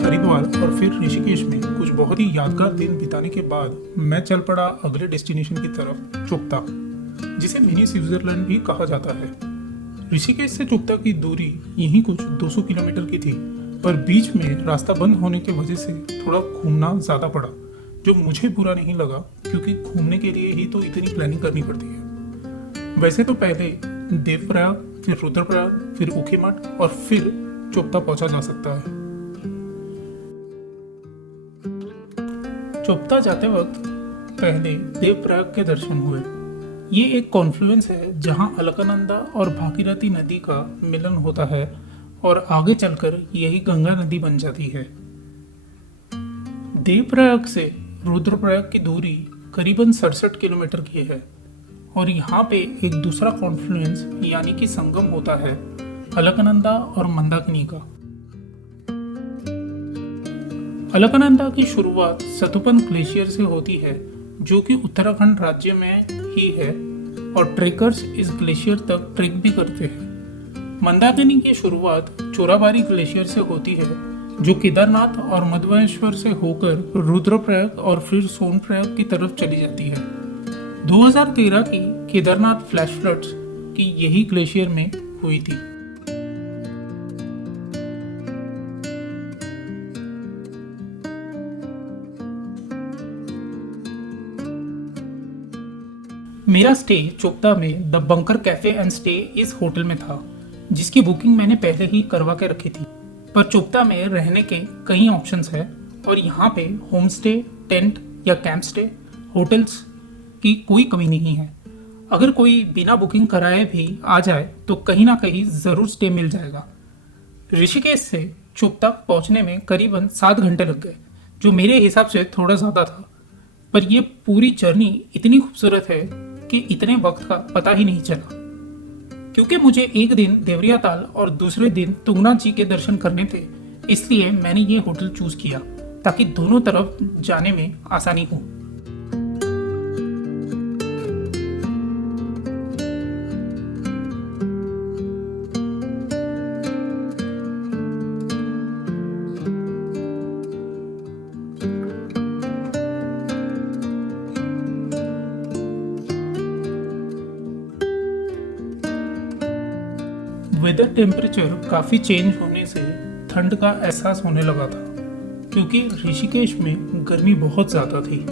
हरिद्वार और फिर ऋषिकेश में कुछ बहुत ही यादगार दिन बिताने के बाद मैं चल पड़ा अगले डेस्टिनेशन की तरफ, चोपता, जिसे मिनी स्विट्जरलैंड भी कहा जाता है। ऋषिकेश से चोपता की दूरी यहीं कुछ 200 किलोमीटर की थी, पर बीच में रास्ता बंद होने की वजह से थोड़ा घूमना ज़्यादा पड़ा, जो मुझे बुरा नहीं लगा क्योंकि घूमने के लिए ही तो इतनी प्लानिंग करनी पड़ती है। वैसे तो पहले देवप्रयाग, फिर रुद्रप्रयाग, फिर ऊखीमठ और फिर चोपता पहुंचा जा सकता है। चोपता जाते वक्त पहले देवप्रयाग के दर्शन हुए। ये एक कॉन्फ्लुएंस है जहां अलकनंदा और भागीरथी नदी का मिलन होता है और आगे चलकर यही गंगा नदी बन जाती है। देवप्रयाग से रुद्रप्रयाग की दूरी करीबन 67 किलोमीटर की है और यहाँ पे एक दूसरा कॉन्फ्लुएंस यानी कि संगम होता है अलकनंदा और मंदाकिनी का। अलकनंदा की शुरुआत सतुपन ग्लेशियर से होती है, जो कि उत्तराखंड राज्य में ही है और ट्रेकर्स इस ग्लेशियर तक ट्रेक भी करते हैं। मंदाकिनी की शुरुआत चोराबाड़ी ग्लेशियर से होती है, जो केदारनाथ और मधुमेश्वर से होकर रुद्रप्रयाग और फिर सोनप्रयाग की तरफ चली जाती है। 2013 की केदारनाथ फ्लैश फ्लड्स की यही ग्लेशियर में हुई थी। मेरा स्टे चोपता में the bunker cafe and stay इस होटल में था, जिसकी बुकिंग मैंने पहले ही करवा के रखी थी। पर चोपता में रहने के कई ऑप्शंस है और यहाँ पे होम स्टे, टेंट या कैंप स्टे, होटल्स की कोई कमी नहीं है। अगर कोई बिना बुकिंग कराए भी आ जाए तो कहीं ना कहीं ज़रूर स्टे मिल जाएगा। ऋषिकेश से चोपता पहुँचने में करीबन 7 घंटे लग गए, जो मेरे हिसाब से थोड़ा ज़्यादा था, पर यह पूरी जर्नी इतनी खूबसूरत है कि इतने वक्त का पता ही नहीं चला। क्योंकि मुझे एक दिन देवरिया ताल और दूसरे दिन तुंगनाथ जी के दर्शन करने थे, इसलिए मैंने ये होटल चूज किया ताकि दोनों तरफ जाने में आसानी हो। वेदर टेम्परेचर काफ़ी चेंज होने से ठंड का एहसास होने लगा था, क्योंकि ऋषिकेश में गर्मी बहुत ज़्यादा थी।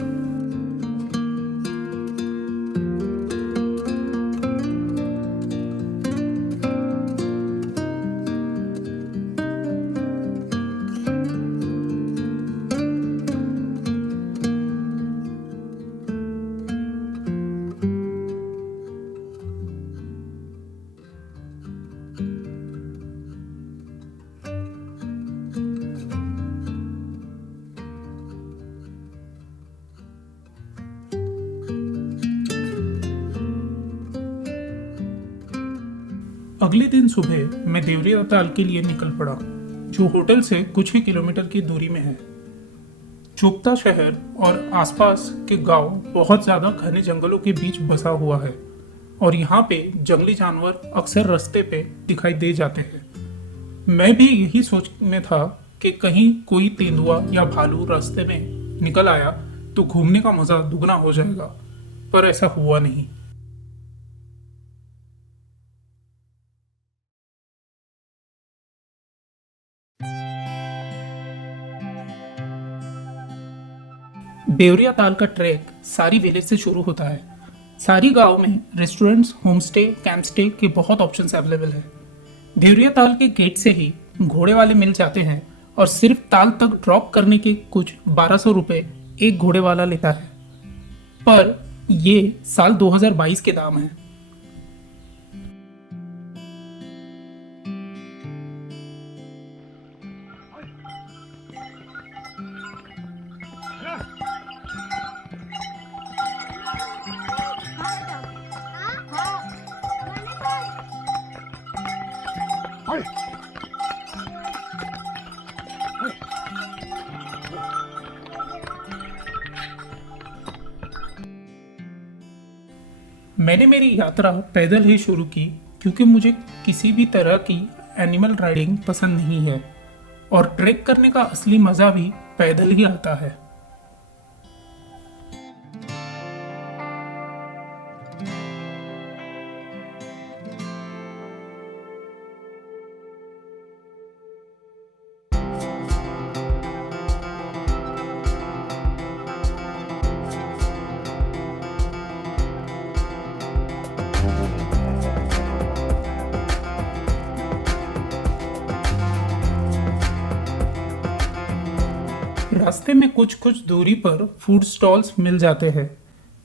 अगले दिन सुबह मैं देवरिया ताल के लिए निकल पड़ा, जो होटल से कुछ ही किलोमीटर की दूरी में है। चोपता शहर और आसपास के गांव बहुत ज़्यादा घने जंगलों के बीच बसा हुआ है और यहाँ पे जंगली जानवर अक्सर रास्ते पे दिखाई दे जाते हैं। मैं भी यही सोच में था कि कहीं कोई तेंदुआ या भालू रास्ते में निकल आया तो घूमने का मज़ा दुगना हो जाएगा, पर ऐसा हुआ नहीं। देवरिया ताल का ट्रैक सारी विलेज से शुरू होता है। सारी गांव में restaurants, home stay, camp stay के बहुत ऑप्शंस अवेलेबल है। देवरिया ताल के गेट से ही घोड़े वाले मिल जाते हैं और सिर्फ ताल तक ड्रॉप करने के कुछ 1200 रुपये एक घोड़े वाला लेता है, पर ये साल 2022 के दाम है। मैंने मेरी यात्रा पैदल ही शुरू की, क्योंकि मुझे किसी भी तरह की एनिमल राइडिंग पसंद नहीं है और ट्रेक करने का असली मजा भी पैदल ही आता है। रास्ते में कुछ कुछ दूरी पर फूड स्टॉल्स मिल जाते हैं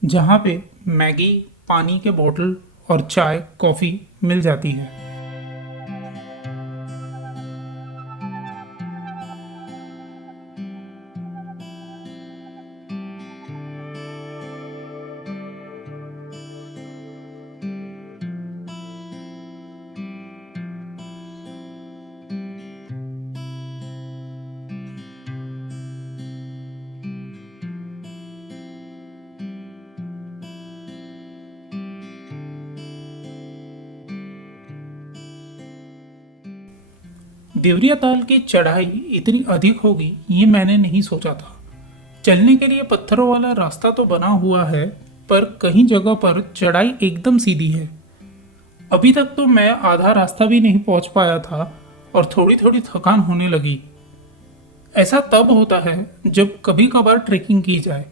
जहाँ पे मैगी, पानी के बोतल और चाय, कॉफ़ी मिल जाती है। देवरिया ताल की चढ़ाई इतनी अधिक होगी ये मैंने नहीं सोचा था। चलने के लिए पत्थरों वाला रास्ता तो बना हुआ है, पर कहीं जगह पर चढ़ाई एकदम सीधी है। अभी तक तो मैं आधा रास्ता भी नहीं पहुंच पाया था और थोड़ी थोड़ी थकान होने लगी। ऐसा तब होता है जब कभी कभार ट्रेकिंग की जाए।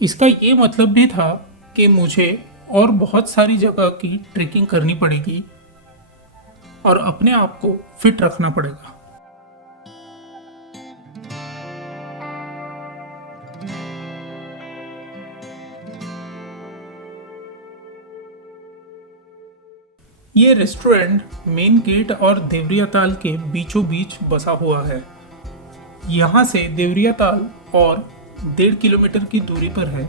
इसका ये मतलब भी था कि मुझे और बहुत सारी जगह की ट्रेकिंग करनी पड़ेगी और अपने आप को फिट रखना पड़ेगा। ये रेस्टोरेंट मेन गेट और देवरिया ताल के बीचों बीच बसा हुआ है। यहाँ से देवरिया ताल और 1.5 किलोमीटर की दूरी पर है,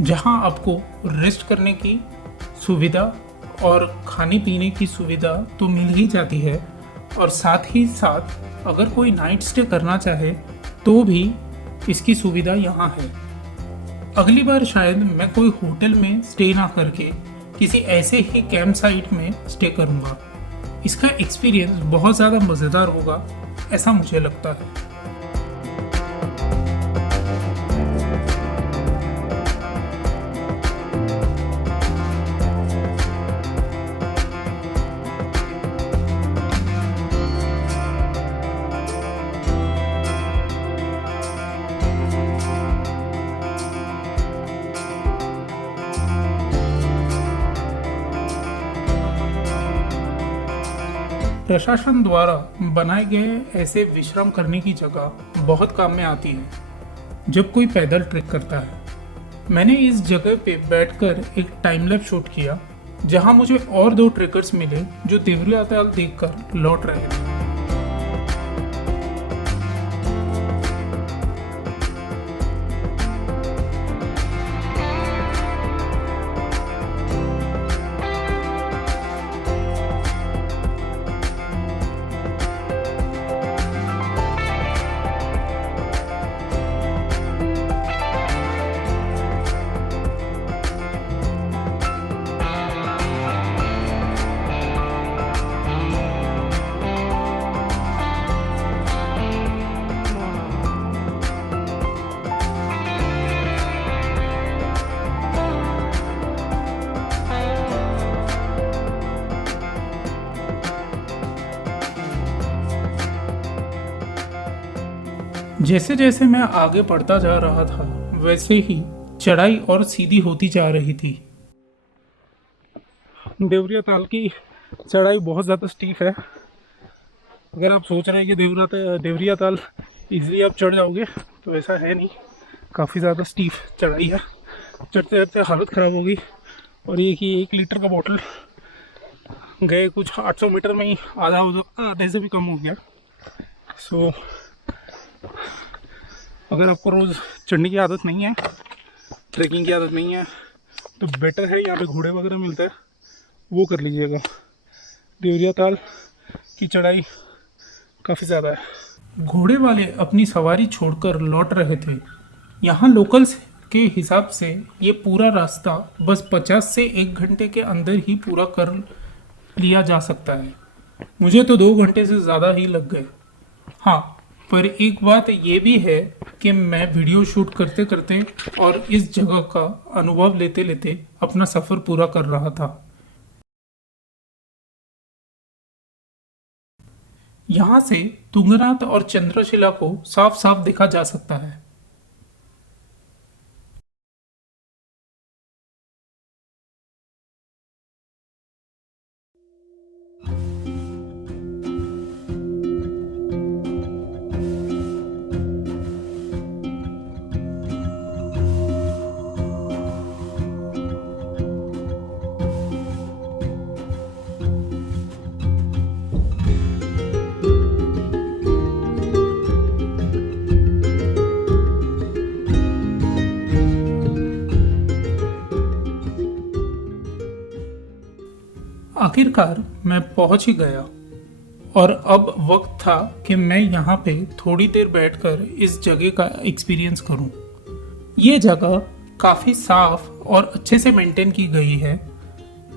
जहाँ आपको रेस्ट करने की सुविधा और खाने पीने की सुविधा तो मिल ही जाती है, और साथ ही साथ अगर कोई नाइट स्टे करना चाहे तो भी इसकी सुविधा यहाँ है। अगली बार शायद मैं कोई होटल में स्टे ना करके किसी ऐसे ही कैंप साइट में स्टे करूँगा। इसका एक्सपीरियंस बहुत ज़्यादा मज़ेदार होगा, ऐसा मुझे लगता है। प्रशासन द्वारा बनाए गए ऐसे विश्राम करने की जगह बहुत काम में आती है जब कोई पैदल ट्रेक करता है। मैंने इस जगह पे बैठकर एक टाइम लैप्स शूट किया, जहां मुझे और 2 ट्रेकर्स मिले जो देवरिया ताल देखकर लौट रहे थे। जैसे जैसे मैं आगे बढ़ता जा रहा था वैसे ही चढ़ाई और सीधी होती जा रही थी। देवरिया ताल की चढ़ाई बहुत ज़्यादा स्टीफ है। अगर आप सोच रहे हैं कि देवरिया ताल इजीली आप चढ़ जाओगे तो ऐसा है नहीं, काफ़ी ज़्यादा स्टीफ चढ़ाई है। चढ़ते चढ़ते हालत ख़राब हो गई, और ये कि 1 लीटर का बोतल गए कुछ 800 मीटर में ही आधे से भी कम हो गया। सो अगर आपको रोज़ चढ़ने की आदत नहीं है, ट्रैकिंग की आदत नहीं है, तो बेटर है यहाँ पे घोड़े वगैरह मिलते हैं, वो कर लीजिएगा। देवरिया ताल की चढ़ाई काफ़ी ज़्यादा है। घोड़े वाले अपनी सवारी छोड़कर लौट रहे थे। यहाँ लोकल्स के हिसाब से ये पूरा रास्ता बस 50 से 1 घंटे के अंदर ही पूरा कर लिया जा सकता है। मुझे तो 2 घंटे से ज़्यादा ही लग गए। हाँ, पर एक बात ये भी है कि मैं वीडियो शूट करते करते और इस जगह का अनुभव लेते लेते अपना सफ़र पूरा कर रहा था। यहाँ से तुंगनाथ और चंद्रशिला को साफ साफ देखा जा सकता है। आखिरकार मैं पहुंच ही गया और अब वक्त था कि मैं यहाँ पे थोड़ी देर बैठकर इस जगह का एक्सपीरियंस करूं। ये जगह काफ़ी साफ और अच्छे से मेंटेन की गई है।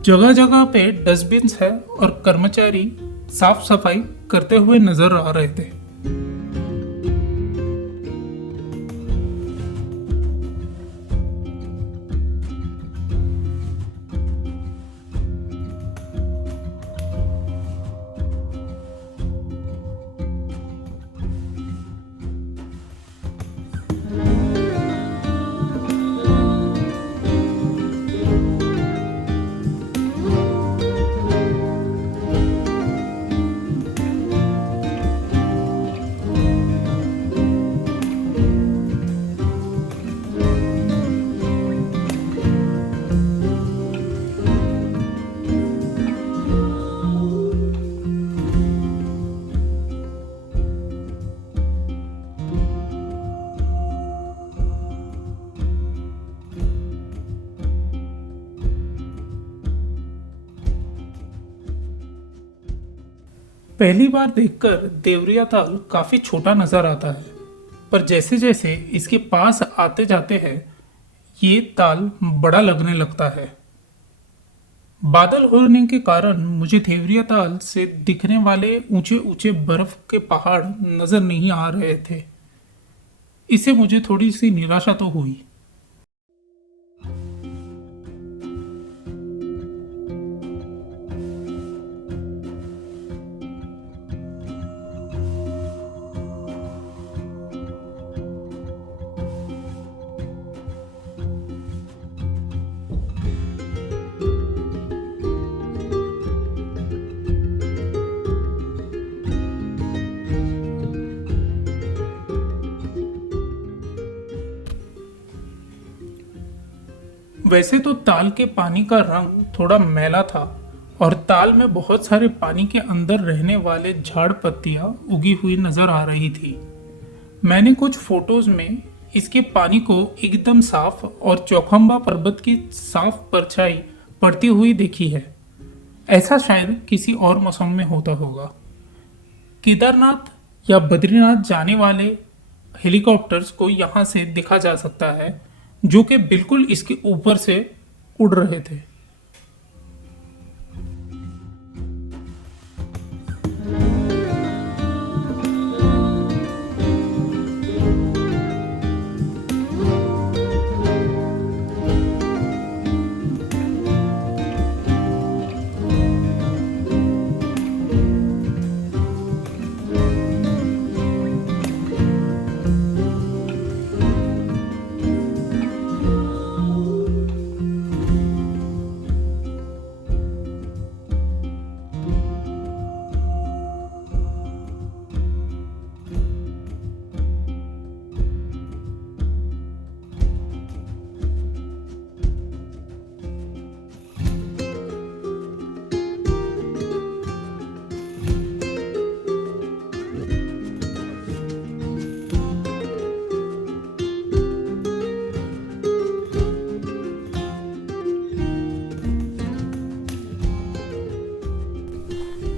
जगह जगह पे डस्टबिन्स है और कर्मचारी साफ सफाई करते हुए नजर आ रहे थे। पहली बार देखकर देवरिया ताल काफी छोटा नजर आता है, पर जैसे जैसे इसके पास आते जाते हैं ये ताल बड़ा लगने लगता है। बादल होने के कारण मुझे देवरिया ताल से दिखने वाले ऊंचे ऊंचे बर्फ के पहाड़ नजर नहीं आ रहे थे। इससे मुझे थोड़ी सी निराशा तो हुई। वैसे तो ताल के पानी का रंग थोड़ा मैला था और ताल में बहुत सारे पानी के अंदर रहने वाले झाड़ पत्तियां उगी हुई नजर आ रही थी। मैंने कुछ फोटोज में इसके पानी को एकदम साफ और चौखंबा पर्वत की साफ परछाई पड़ती हुई देखी है। ऐसा शायद किसी और मौसम में होता होगा। केदारनाथ या बद्रीनाथ जाने वाले हेलीकॉप्टर्स को यहाँ से देखा जा सकता है, जो कि बिल्कुल इसके ऊपर से उड़ रहे थे।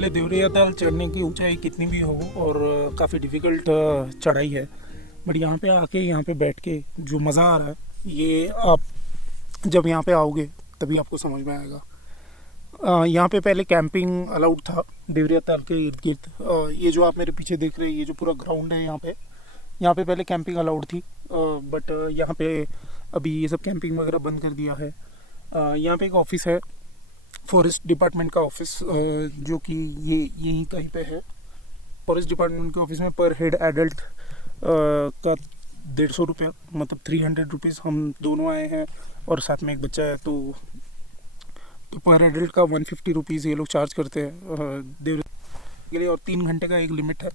देवरिया ताल चढ़ने की ऊंचाई कितनी भी हो और काफ़ी डिफ़िकल्ट चढ़ाई है, बट यहाँ पे आके यहाँ पे बैठ के जो मज़ा आ रहा है ये आप जब यहाँ पे आओगे तभी आपको समझ में आएगा। यहाँ पे पहले कैंपिंग अलाउड था देवरिया ताल के इर्द गिर्द। ये जो आप मेरे पीछे देख रहे हैं, ये जो पूरा ग्राउंड है यहाँ पे पहले कैंपिंग अलाउड थी, बट यहाँ पे अभी ये सब कैंपिंग वगैरह बंद कर दिया है। यहाँ पे एक ऑफिस है, फॉरेस्ट डिपार्टमेंट का ऑफिस, जो कि ये यहीं कहीं पे है। फॉरेस्ट डिपार्टमेंट के ऑफिस में पर हेड एडल्ट का 150 रुपये, मतलब 300 रुपीज़ हम दोनों आए हैं और साथ में एक बच्चा है, तो पर एडल्ट का 150 रुपीज़ ये लोग चार्ज करते हैं देवरिया के लिए। और 3 घंटे का एक लिमिट है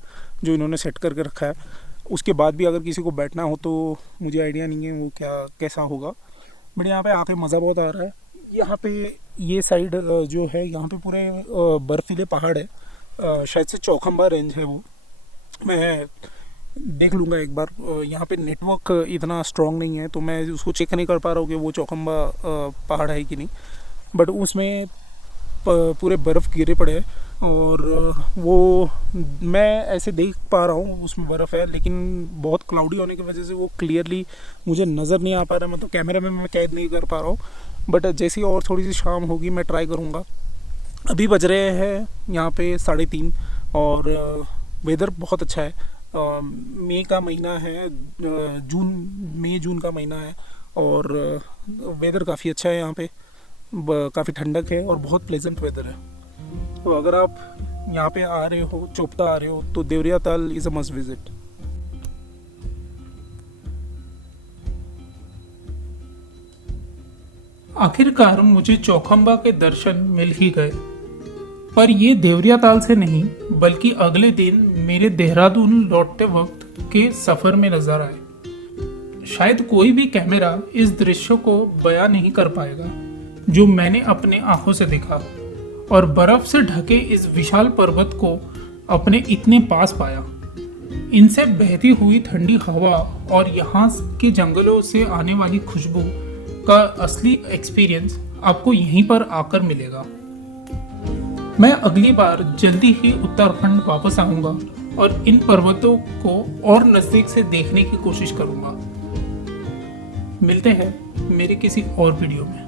जो इन्होंने सेट करके रखा है। उसके बाद भी अगर किसी को बैठना हो तो मुझे आइडिया नहीं है वो कैसा होगा, बट यहाँ पे आके मज़ा बहुत आ रहा है। यहाँ पे ये साइड जो है, यहाँ पे पूरे बर्फीले पहाड़ है, शायद से चौखंबा रेंज है वो, मैं देख लूँगा एक बार। यहाँ पे नेटवर्क इतना स्ट्रॉन्ग नहीं है तो मैं उसको चेक नहीं कर पा रहा हूँ कि वो चौखंबा पहाड़ है कि नहीं, बट उसमें पूरे बर्फ़ गिरे पड़े हैं और वो मैं ऐसे देख पा रहा हूँ उसमें बर्फ़ है, लेकिन बहुत क्लाउडी होने की वजह से वो क्लियरली मुझे नज़र नहीं आ पा रहा है, मतलब कैमरे में मैं कैद नहीं कर पा रहा हूँ। बट जैसे ही और थोड़ी सी शाम होगी मैं ट्राई करूँगा। अभी बज रहे हैं यहाँ पे 3:30 और वेदर बहुत अच्छा है। मई का महीना है, जून का महीना है और वेदर काफ़ी अच्छा है यहाँ पे, काफ़ी ठंडक है और बहुत प्लेजेंट वेदर है। तो अगर आप यहाँ पे आ रहे हो, चोपता आ रहे हो, तो देवरिया ताल इज़ अ मस्ट विजिट। आखिरकार मुझे चौखंबा के दर्शन मिल ही गए, पर ये देवरिया ताल से नहीं बल्कि अगले दिन मेरे देहरादून लौटते वक्त के सफर में नजर आए। शायद कोई भी कैमरा इस दृश्य को बयां नहीं कर पाएगा जो मैंने अपने आंखों से देखा और बर्फ से ढके इस विशाल पर्वत को अपने इतने पास पाया। इनसे बहती हुई ठंडी हवा और यहाँ के जंगलों से आने वाली खुशबू का असली एक्सपीरियंस आपको यहीं पर आकर मिलेगा। मैं अगली बार जल्दी ही उत्तराखंड वापस आऊंगा और इन पर्वतों को और नजदीक से देखने की कोशिश करूंगा। मिलते हैं मेरे किसी और वीडियो में।